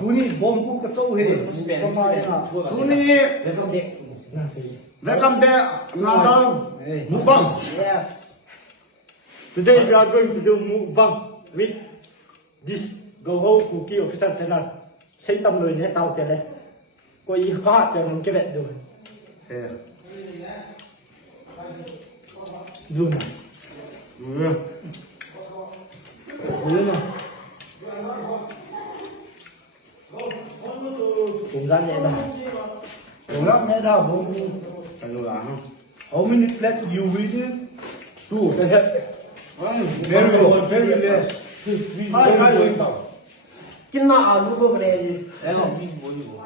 Tuni bom ku kacau he. Tuni welcome back another mukbang. Yes. Today we are going to do mukbang with this Golhang cookie official channel. Xây tâm người nhé tao tiền đây. Cô ý có cho mình cái vẹn rồi. Luôn à? Luôn à? Cũng ra nhẹ nào. Cũng lắm nhé đâu bom ku. How many plate you will? Two, cái hết. Very good, very less. Hai. Cái nào nó có vấn đề gì? Em không biết bố gì bố.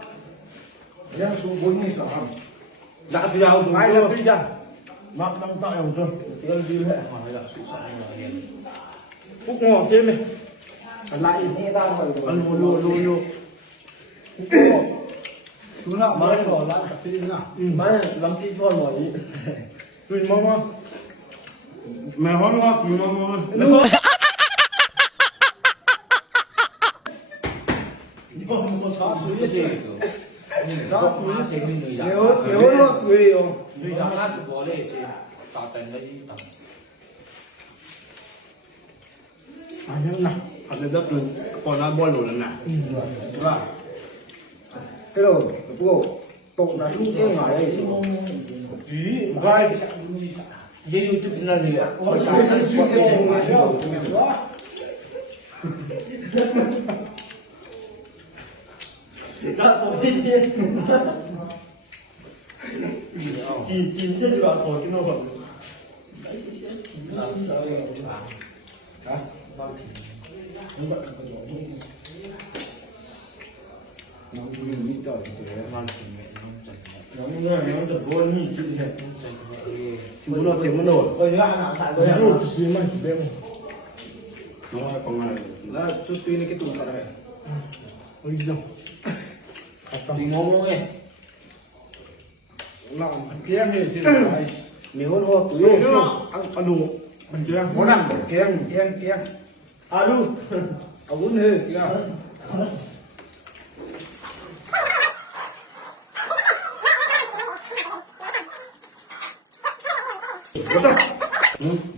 Yang su bom ni sao? Đã bây giờ dùng ai là bây giờ. Mak nang tak yang tu. Tinggal dulu hết. Phúc ngon thêm này. Lại thế tao mà Lu. Tuna mai ko la tapi na. Mana lampi pun mau ni. Tu mama. Mai hon wa tu mama. Sao suy cái gì? Sao suy cái gì người già? Nếu nó quỳ rồi. Người già nó cũng có đấy chứ. Tao tên đấy tao. Anh nào. Ada dah tu kepala bolu lah nak. Lah. cái đồ bố tụng là lúc cái ngoài đây Di, vai. Dia YouTube channel dia. Chín chết rồi thôi chứ nó vẫn. Nó vui như trời nó nghe nó thật vui như chuyện này. Chú nó tiếng nó nổi. rồi nó ăn xài với Lu sih mah bem. Nó còn này là chút tuy cái tủ này. Oi dong. thì ngomong nghe Lang kiang ni sih guys. nếu nó túi Ăn đủ. Mình kiang. Món ăn kiêng. Alu. Ở vốn hề kìa.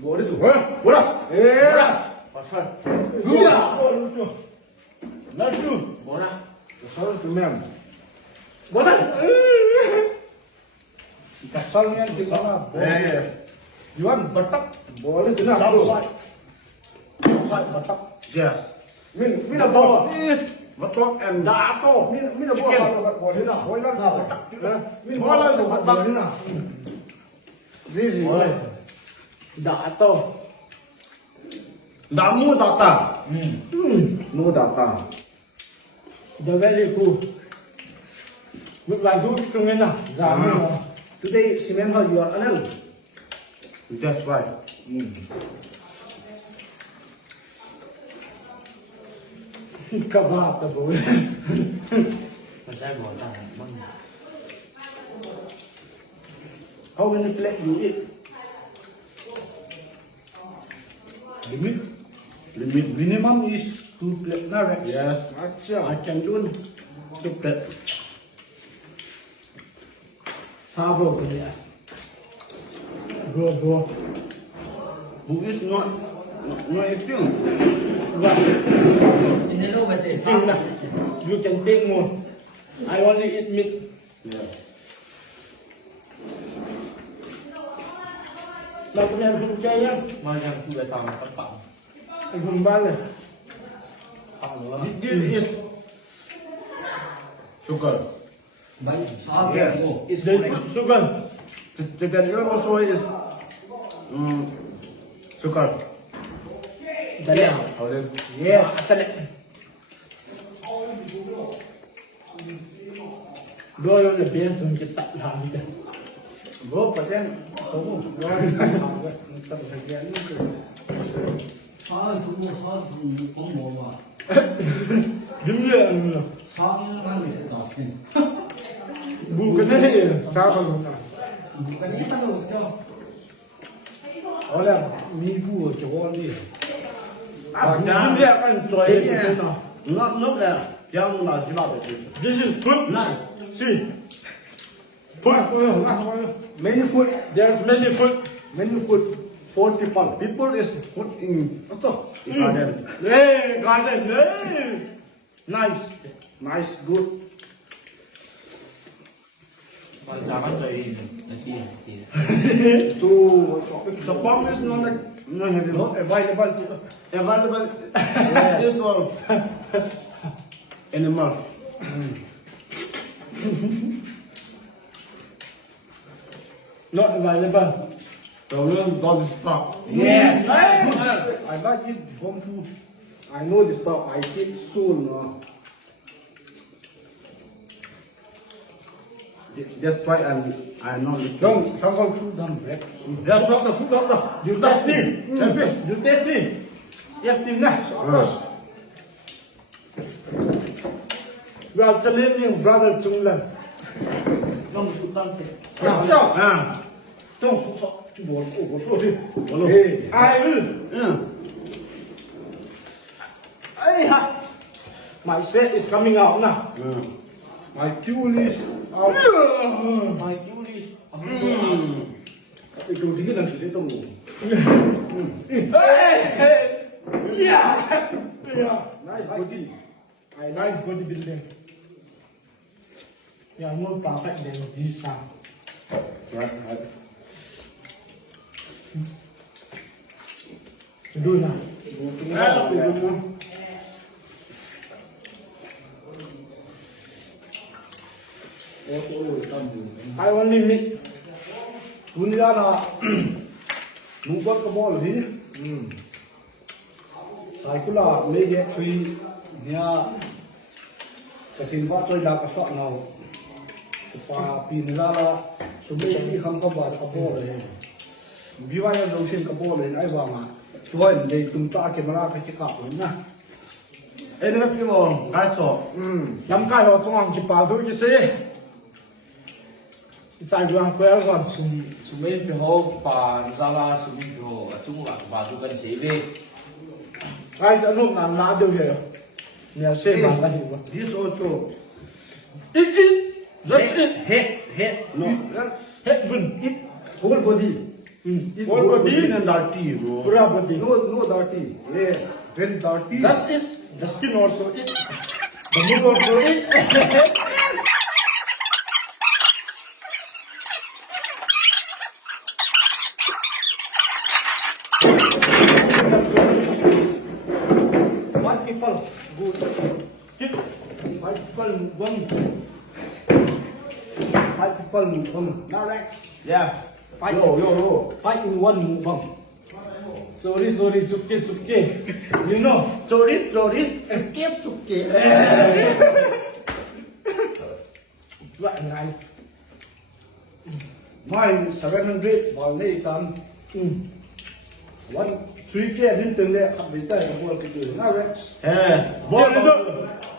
Bố đi thủ. Bố đâu? Ê. Pasal. Gua. Lalu. bố nào Sao tụi mèm. Mana? Kasal ni di sana. Juan batak. Boleh tu nak. Sai batak. Yes. Min apa? Batak and Dah tu. min apa? Boleh nak. Boleh nak batak. Min boleh tu batak ni nak. This is. Dah tu. Damu data. No data. Dah very cool. Look like you trong này nè. Dạ. today cement how you are alone That's right. Kebab tu boleh. Pasal bố nào bông How many plate you eat? Limit minimum is 2 plate na right? Yes. I can do 2 plate. Sabo boleh. Bro. Who is not eating? Right. ini lo betul Think lah. You can take more. I only eat meat. Yes. Lau punya hum chay ya. macam tu datang tempat Hum balik. This is sugar. baik sao Yes. Is the sugar. The also is sugar. Dalam. Olive. Yes. Sedap. Dua yang lebih yang kita tak kita. Bro, paten kamu tak bagian ni. sao cũng có mồm mà Đúng rồi. sao nó ăn được đỏ thì Bukan ni. Siapa bukan? bukan ini kan harus kau Oleh minggu cakap ni. Hindi akan enjoy it. Not there. Jangan nak jimat itu. This is food. Nah, See. Food. many food, There's many food. 4 people. People is food in what's up? Garden. Hey, garden. Hey. Nice. Nice, good. So the bomb is not Available. available. Yes. This all animal. Not available. So we don't stop. Yes. I like it bomb food. I know this stuff. I eat soon. That's why I'm not. Don't go through them, right? That's not the food of the. You tasting? You tasting? Tasting na. We are telling you, brother Chung Lan. Long Sultan. Ah. Don't stop. I will. My sweat is coming out now. My fuel is out. My Julius. Itu dingin nanti saya tunggu. Hey! Yeah! Yeah! Nice body. I like bodybuilding. Yeah, more perfect than this time. Right. Do na. I only meet. Dunia na nungkot ke bol ni. Saya pula lagi cui dia kesimpan cui dah kasar nau. Kepa pinla semua ini kam kabar ke bol ni. Biwanya dosin ke bol ni ai bang. Tuan dari tumta ke mana ke cakap na. Eh, ni apa mo? Kaso. Lắm cái họ trong hàng chụp bảo tôi như thế. Tại vì hàng quẹo còn Sumei piho pa zala sumei piho chung la ba chu kan sei ve cái dẫn lúc làm lá điều gì nhà xe bằng cái hiểu This also. ít rất ít Head. No. hết vừng ít Whole body. It Whole body. and dirty, bro. pura body No dirty. Yes. Very dirty. that's it the skin also it the mood also it Five people. Good. it 5 people one. 5 people one. Direct. Yeah. Fight. Yo. Fight in one mukbang. sorry chupke you know Sorry. Escape to get. loại nice Mine 700. Bảo lấy cầm. 3K đến từng lệ học bị tay của cái từ direct. Eh. Dia itu,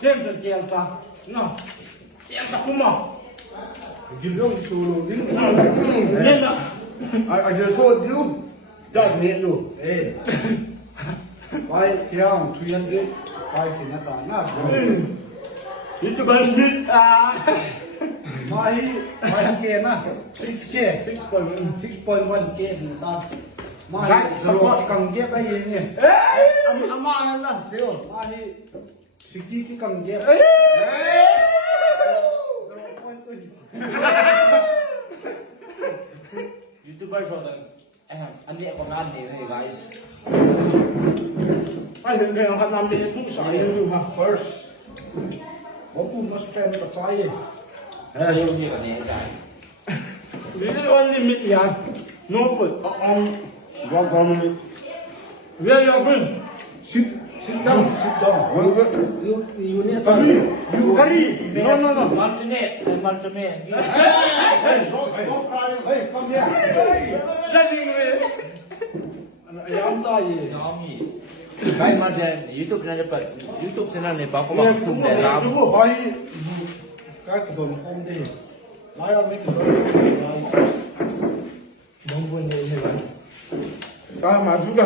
dia berjaya apa? No, dia tak kumah. Gilong solo din. Dia nak. I just told you. That need you. Eh. Five tiang 300. 5 pinata na. Itu bandit. Mahi K na. 6K. 6.1K pinata. Mahi zero kang gap ay yun eh. Ama lah, sio. Mahi 60 kang gap. YouTuber so dan anh em còn ăn thì guys Ay, hindi ang kanam din ito sa iyo yung ha. First. Opo mas pen ka tayo. nhiều nhiều cái này dài We will only meet yan. No food. Where you going? Sit down. You need to. Curry. no manchune Hey, come here. Running away. Ayam tayo. nhóm gì cái mà YouTube channel này YouTube channel này bao có bằng thùng để làm Hỏi cái đồ không đi. Lái ở mấy cái đồ này. Don't go near here. Kaya maduga.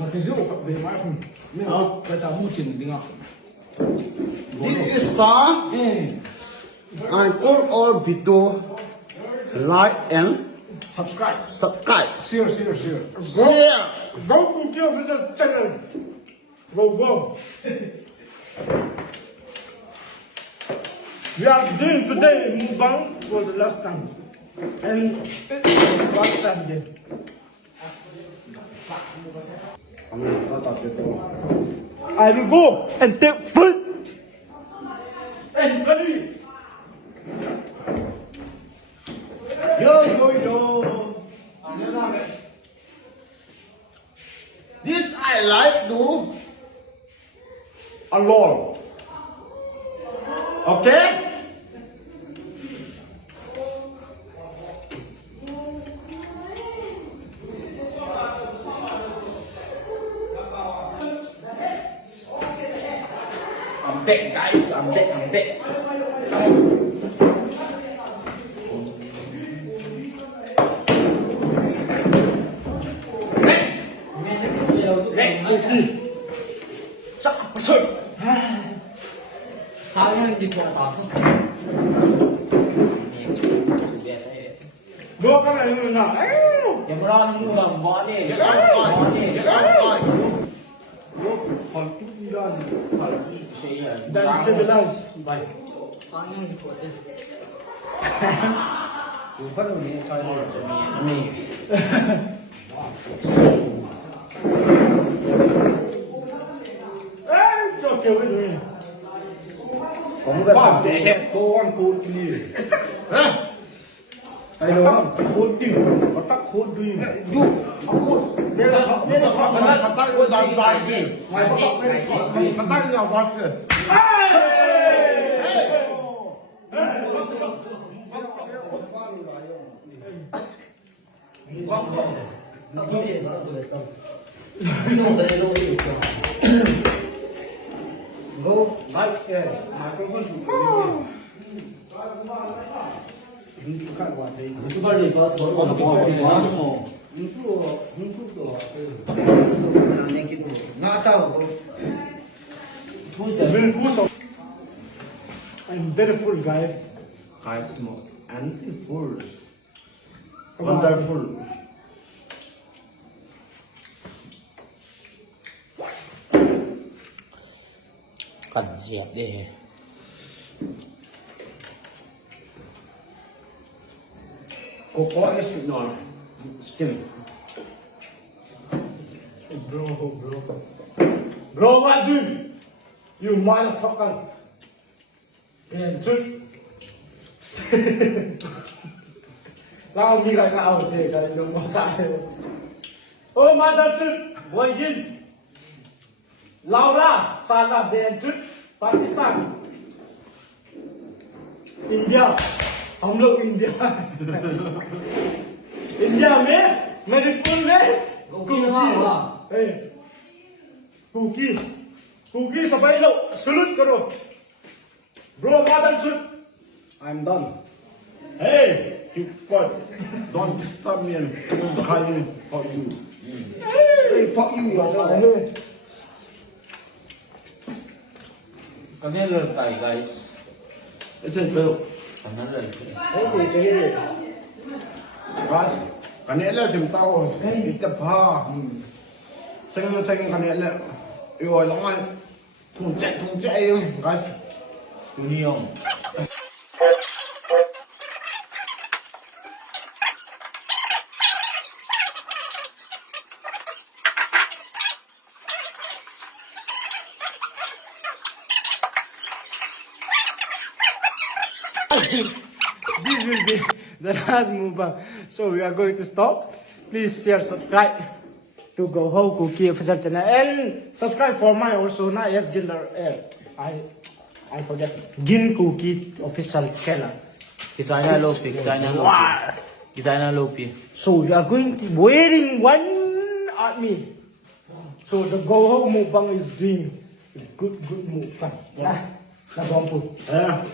Mà cái rượu phải về mãi không? Mình phải ta mua chừng đi ngọc. This is far. I put all video, like and Subscribe. subscribe. Share. Share. Go cookie official channel. Go. We are doing today mukbang for the last time. And last time again. I will go and take food and curry. Yo. This I like do alone. Okay? I'm back, guys. I'm back. Let's cookie. Shut up, sir. Sayang di bawah. Go ka na yun na. Yang berani mukbang, bawa ni. Get out. còn chút đi ra thì Dan civilized. Bye. Sayang di bawah. đủ phát rồi nhé chơi rồi Cho kêu cái gì? có một cái thằng trẻ cô ăn côn gì tay đồ không côn đi có tắc côn đi Đây là họ mà tay ơi đàn bài gì? Mày có tóc đây mà tay nào bọt kìa. Go. Đấy, mà con con chủ hứng chú khăn quả đấy hứng chú bao giờ có số còn có quá hứng chú rồi Nanti kita nggak tahu. I'm very full guy. Guys, no, anti-full. Wonderful. Cần dẹp đi. Coco is not still. Bro, what do you motherfucker? Man, truth. Lao đi lại nào sẽ cái đường mà sai. Oh, mother truth, what you? Lao ra, san ra đen truth, Pakistan, India, हम लोग India India में मेरे कुल में कुकी सफाई लो salute करो ब्रो मादन सुट I'm done Hey, you God, don't disturb me and I'm crying for you. hey fuck you Kami lalaki, guys. It's a joke. Kami lalaki. thế thì cái gì Guys, kanila tim tao, ita pa. Sing kanila. Yo, lang ay thung che yung guys. Tuniyong. this will be the last mukbang. So we are going to stop. Please share, subscribe to Golhang Cookie official channel and subscribe for mine also. Not yes Gilder. I forget. Gin Cookie official channel. Designer Lopi. So we are going to waiting one army. So the Golhang mukbang is doing good mukbang. Yeah. Nagwampo. Yeah.